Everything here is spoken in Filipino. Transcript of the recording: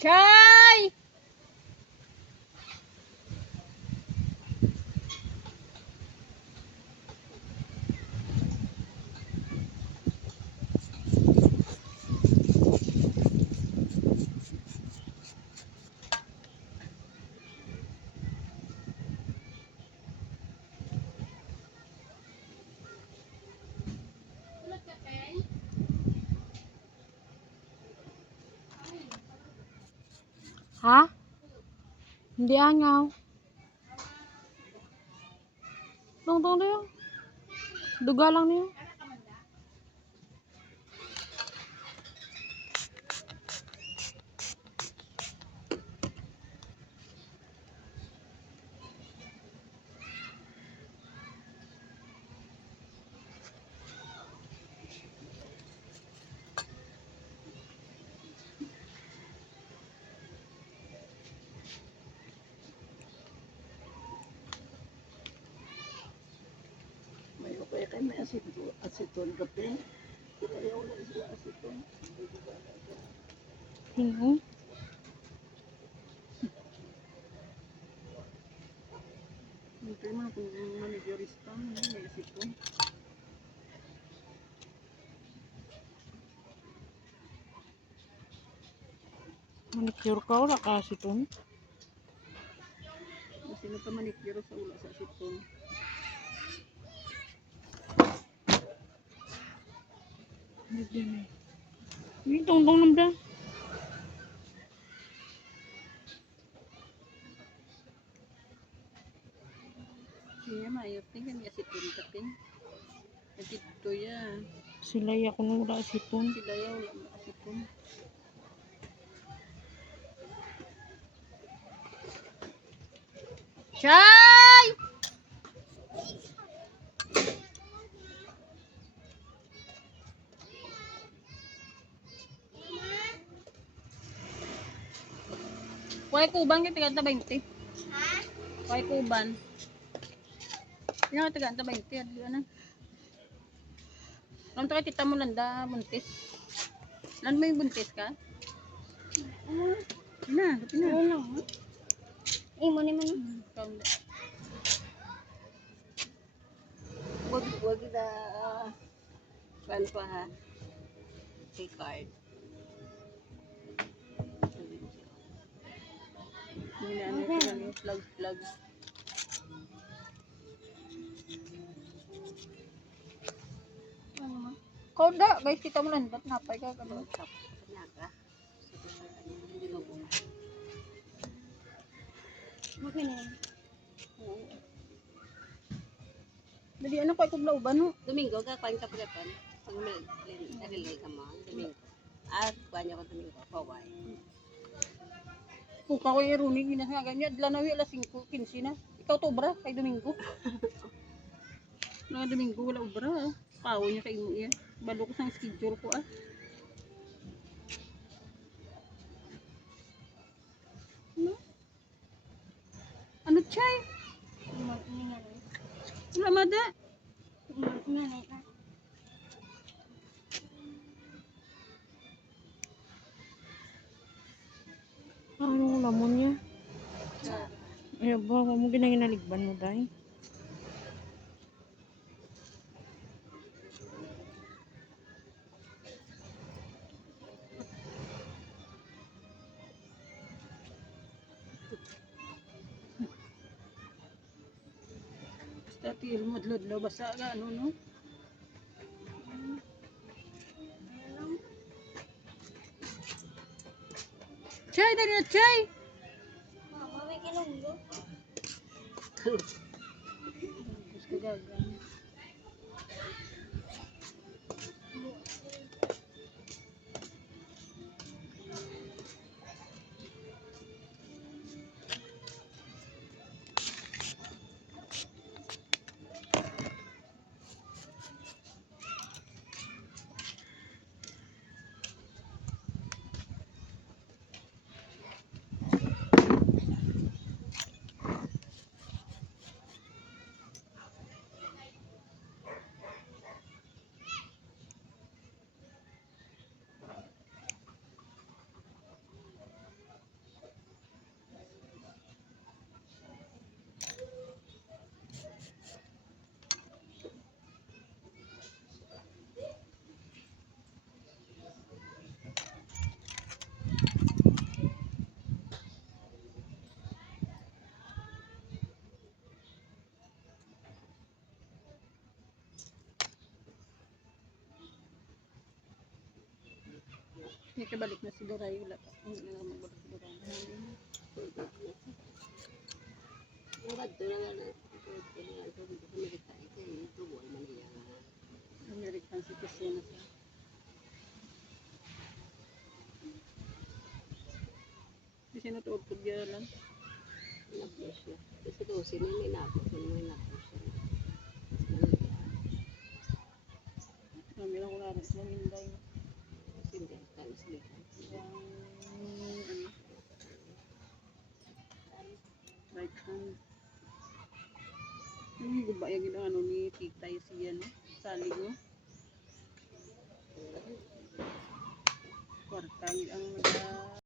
Chay! Ha? Hindi angaw. Tungtong na yun. Duga lang niyo. Kaya kayo may aseton kape. Ayaw lang sila aseton. Ito yung mga kung managerista, may aseton. Manicure ka wala ka aseton. Sino pa manicure sa ula sa aseton? Ini tungtong na ba? Siya mayot tingin may aseton kape. Ito ya. Sila ya kuno wala aseton. Sila yaw lang aseton. Chay! Kuhay kuban ka tiga 20. Ha? Kuhay kuban. Sino ka tiga 20? Adli na. Alam to kay tita mo landa buntis. Lan mo yung buntis ka? Na, gabi na. Wala. Mo ni man. Wag na kan pa ha. Key card. Hindi na yung plug. Koda, guys, kita mo lang. Ba't napay ka? Ano? Okay na yan. Dali, ano ko ikong lauban, no? Domingo, kakain ka pa rin. Pag nalilay ka mo, Domingo. At kuha ko Domingo, kawai. Puka ko yung irunig, ginasagagan niya. Adlanawi, alas 5:15 na. Ikaw to, obra, kay Domingo. Mga Domingo, wala obra, ah. Pawo niya kay mo iya. Balo ko sa schedule ko, ah. Ano, Chay? Wala, mada. Anong lamon niya? Ay ba, mo ginaginaligban mo dai. Basta tiro mo, dlo basa ka, ano, no? Chay, dali na, Chay! Mama, may kinunggo. Gusto gagan. May kabalik na si Doray. Wala pa. Hindi na magbalik si Doray. Yung kadto na nga na. Ito dito sa Amerika. Ito buhay man niya. American citizen na siya. Hindi siya natuod po dyan lang. Inapos siya. Kasi doon sila may inapos. May inapos siya. Mas Manila. Kami lang kung narin siya. Hinday. Kasi hindi. Times legal. Right hand. Ang gubay yung ano ni Titay siya, no? Salig, no? Kwartang ang